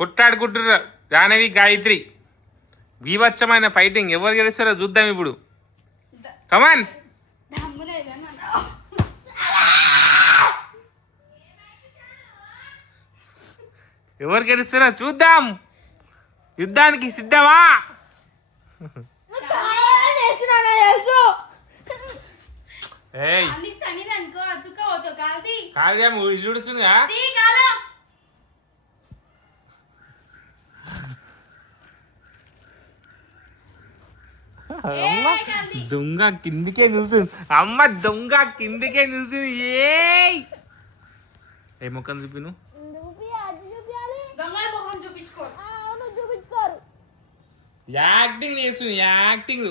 కొట్టాడుకుంటున్నారు జాహ్నవి గాయత్రి. బీభత్సమైన ఫైటింగ్. ఎవరు గెలుస్తారో చూద్దాం ఇప్పుడు. కమాన్. ఎవరు గెలుస్తారో చూద్దాం. యుద్ధానికి సిద్ధమా? కాదుగా చూడుస్తుందిగా. అమ్మ దొంగ కిందికే చూస్తుంది. అమ్మ దొంగ కిందికే చూస్తుంది. ఏ ముఖం చూపి నువ్వు. యాక్టింగ్ చేస్తుంది. యాక్టింగ్.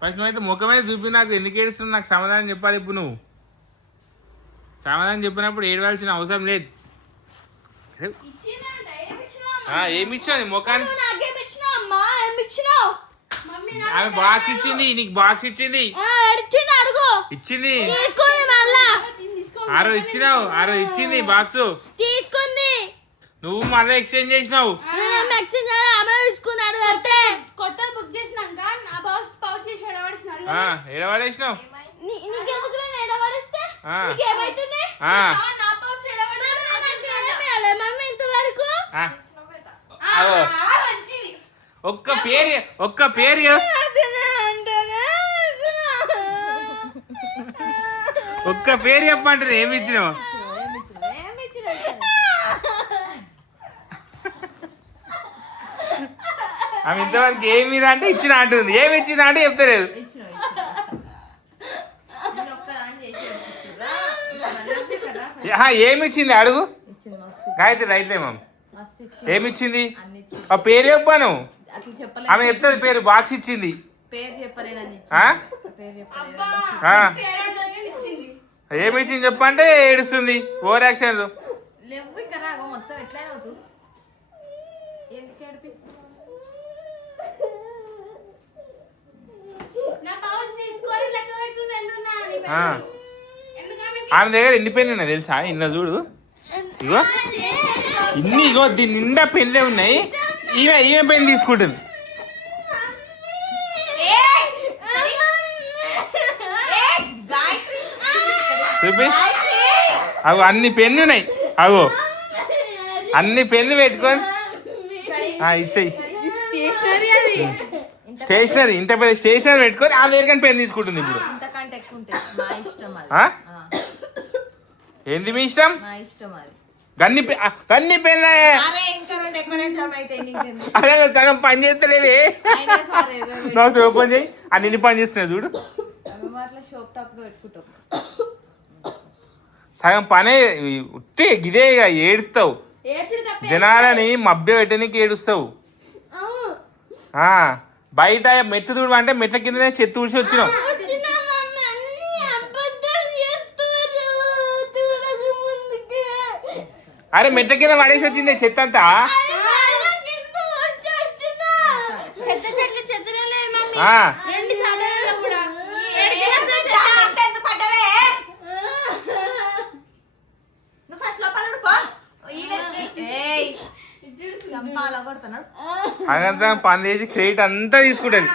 ఫస్ట్ నువ్వు అయితే ముఖమే చూపి నాకు ఎందుకు ఏడుస్తున్నావు నాకు సమాధానం చెప్పాలి. ఇప్పుడు నువ్వు సమాధానం చెప్పినప్పుడు ఏడవలసిన అవసరం లేదు. ఏమి ఇచ్చావు ముఖానికి? ఆమె బాక్స్ ఇచ్చింది నీకు. బాక్స్ ఇచ్చింది ఇచ్చింది ఆరో ఇచ్చినావు. ఆరో ఇచ్చింది బాక్స్ తీసుకుంది. నువ్వు మళ్ళీ ఎక్స్చేంజ్ చేసినావు. ఎడవాడేసినావు. ఒక్క పేరు ఒక్క పేరు చెప్పమంటారు. ఏమి ఇచ్చినావు? ఆమె ఇంతవరకు ఏమి అంటే ఇచ్చిన అంటుంది. ఏమి ఇచ్చింది అంటే చెప్తలేదు. ఏమి ఇచ్చింది అడుగు. గాయత్రి రైట్లే మమ్. ఏమి ఇచ్చింది? ఆ పేరు చెప్పాను. ఆమె చెప్తుంది పేరు. బాక్స్ ఇచ్చింది. ఏమి ఇచ్చింది చెప్పంటే ఏడుస్తుంది. ఓవర్ యాక్షన్లు. ఆమె దగ్గర ఎన్ని పెన్లు ఉన్నాయి తెలుసా? ఇన్న చూడు. ఇగో ఇన్ని. ఇగో దీని నిండా పెన్లే ఉన్నాయి. ఈమె పెన్ తీసుకుంటుంది. చూపి. అగో అన్ని పెన్ను ఉన్నాయి. అగో అన్ని పెన్ను పెట్టుకొని ఇచ్చేయి. స్టేషనరీ. ఇంత పెద్ద స్టేషనరీ పెట్టుకొని ఆ దగ్గర పెన్ తీసుకుంటుంది. ఇప్పుడు ఏంది మీ ఇష్టం? గన్ని పెన్. అదే సగం పని చేస్తలేవే. నాకు ఓపెన్ చేయి. అన్ని పని చేస్తున్నాయి చూడు. సగం పనే ఉట్టే గిదే. ఏడుస్తావు. జనాలని మభ్య పెట్టడానికి ఏడుస్తావు. బయట మెట్టు తుడు అంటే మెట్ల కిందనే చెత్త ఊడ్చి వచ్చినావు. అరే మెట్ల కింద పడేసి వచ్చింది చెత్త అంతా. పని చేసి క్రెడిట్ అంతా తీసుకుంటది.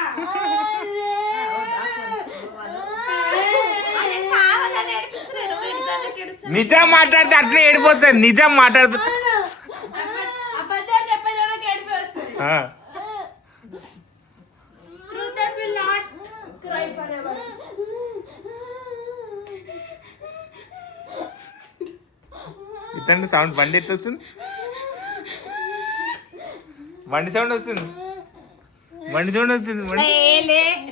నిజం మాట్లాడితే అట్లే ఏడిపోతుంది. నిజం మాట్లాడుతూ ఇట్లాంటి సౌండ్. బండి ఎట్లా వస్తుంది? బండి సౌండ్ వస్తుంది. బండి సౌండ్ వస్తుంది.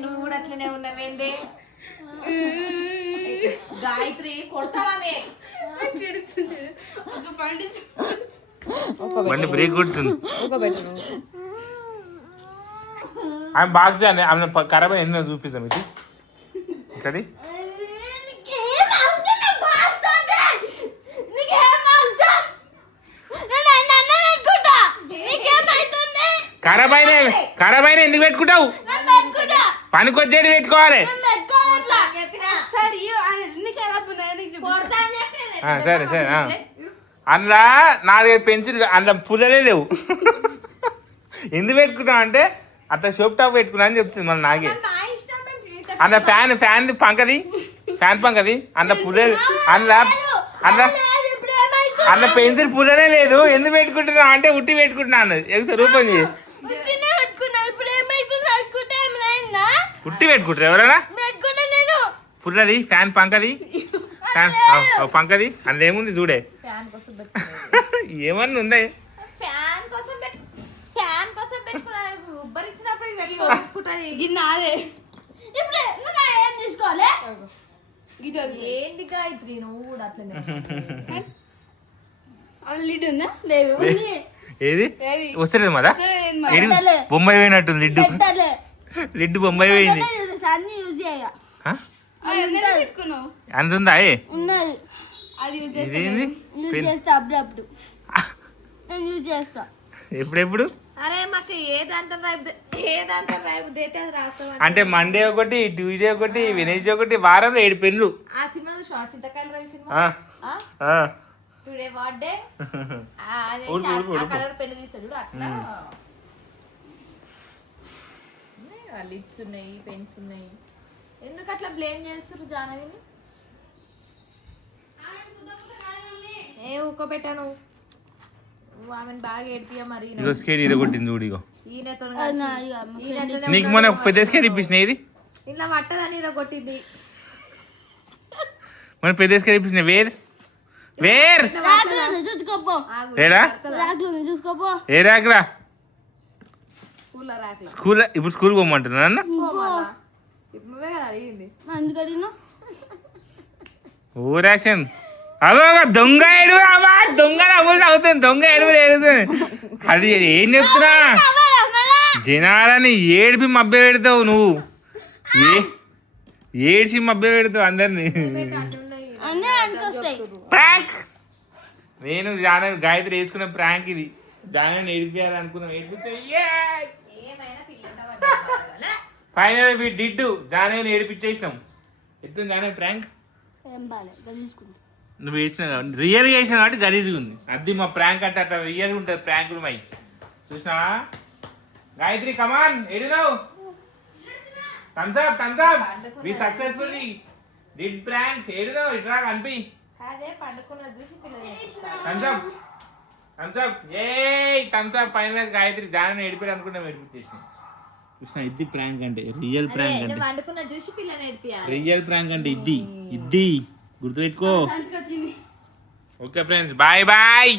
నువ్వు కూడా అట్లనే ఉన్నావేందే గాయత్రి? కొడతావే. బండి బ్రేక్ కొడుతుంది. ఆమె బాక్స్ ఆమె ఖరాబ్ ఎన్నో చూపిస్తాం. ఇది ఇక్కడి ఖరాబ్ అయినా ఎందుకు పెట్టుకుంటావు? పనికొచ్చేది పెట్టుకోవాలి. సరే సరే అందులో 4-5 పెన్సిల్ అందులో పుల్లలే లేవు. ఎందుకు పెట్టుకున్నావు అంటే అట్లా షోప్ టాప్ పెట్టుకున్నా అని చెప్తుంది మళ్ళీ నాకే. అందులో ఫ్యాన్ పంకది ఫ్యాన్ పంకది అందులో పుల్లలు అందులో పెన్సిల్ పుల్లనే లేదు. ఎందుకు పెట్టుకుంటున్నా అంటే ఉట్టి పెట్టుకుంటున్నా అన్నది. ఒకసారి రూపం చేయి. ఉట్టి పెట్టుకుంటారు ఎవరైనా పుల్లది ఫ్యాన్ పంకది ఫ్యాన్ పంకది అందులో ఏముంది చూడే ఏమన్నా ఉందా ఏంది గాయత్రి నువ్వు కూడా అట్లనే ఏది వస్తలేదు మళ్ళా బొంబాయి పోయినట్టుంది లిడ్డు బొంబాయి పోయింది. అంత ఉందా ఇదేంది ఎప్పుడెప్పుడు అంటే మండే ఒకటి ట్యూస్డే ఒకటి వెనస్డే ఒకటి వారంలో 7 పెన్నులు. లిడ్స్ ఉన్నాయి పెన్స్ ఉన్నాయి ఎందుకు అట్లా బ్లేమ్ చేస్తారు జానవిని? ఏ ఊకోబెట్టాను ఆమెను బాగా ఏడిపియా మరి. కొట్టింది చూడిగో ఈయనతో నీకు మన పెద్ద స్కేర్ ఇప్పించిన ఇది ఇలా పట్టదని ఇలా కొట్టింది. మన పెద్ద స్కేర్ ఇప్పించిన వేర్ ఏడా ఏ రాకరా స్కూల్ ఇప్పుడు స్కూల్ పోమంటున్నా అన్న. ఓవర్ యాక్షన్ అగో దొంగ ఏడు దొంగ నవ్వులు అవుతుంది దొంగ ఏడుగుతుంది. అది ఏం చెప్తున్నా జనాలని ఏడిపి మభ్య పెడతావు నువ్వు. ఏడ్చి మభ్య పెడతావు అందరినీ. ప్రాంక్ నేను జానవి గాయత్రి వేసుకున్న ప్రాంక్ ఇది. జానవిని ఏడిపియాలనుకున్నాం ఫైనల్ వి డిడ్ జానవిని ఏడిపించేసినాం. ఎట్లా జానవి ప్రాంక్ నువ్వు వేసిన రియల్గా వేసినావు కాబట్టి గలీజ్గా ఉంది. అది మా ప్రాంక్ అంటే అట్లా రియల్గా ఉంటుంది ప్రాంకులు మై చూసినావా. గాయత్రి కమాన్ ఏడినావు thumbs up we successfully did prank ఏడినావు ఇట్లా అనిపి థమ్స్ అప్ ఫైనల్ గాయత్రి జానని ఏడిపోయి అనుకుంటాం ఏడిపించేసినాం. చూసినా ఇది ప్రాంక్ అంటే రియల్ ప్రాంక్ అంటే రియల్ ప్రాంక్ అంటే ఇది గుర్తుపెట్టుకో. Okay friends bye bye.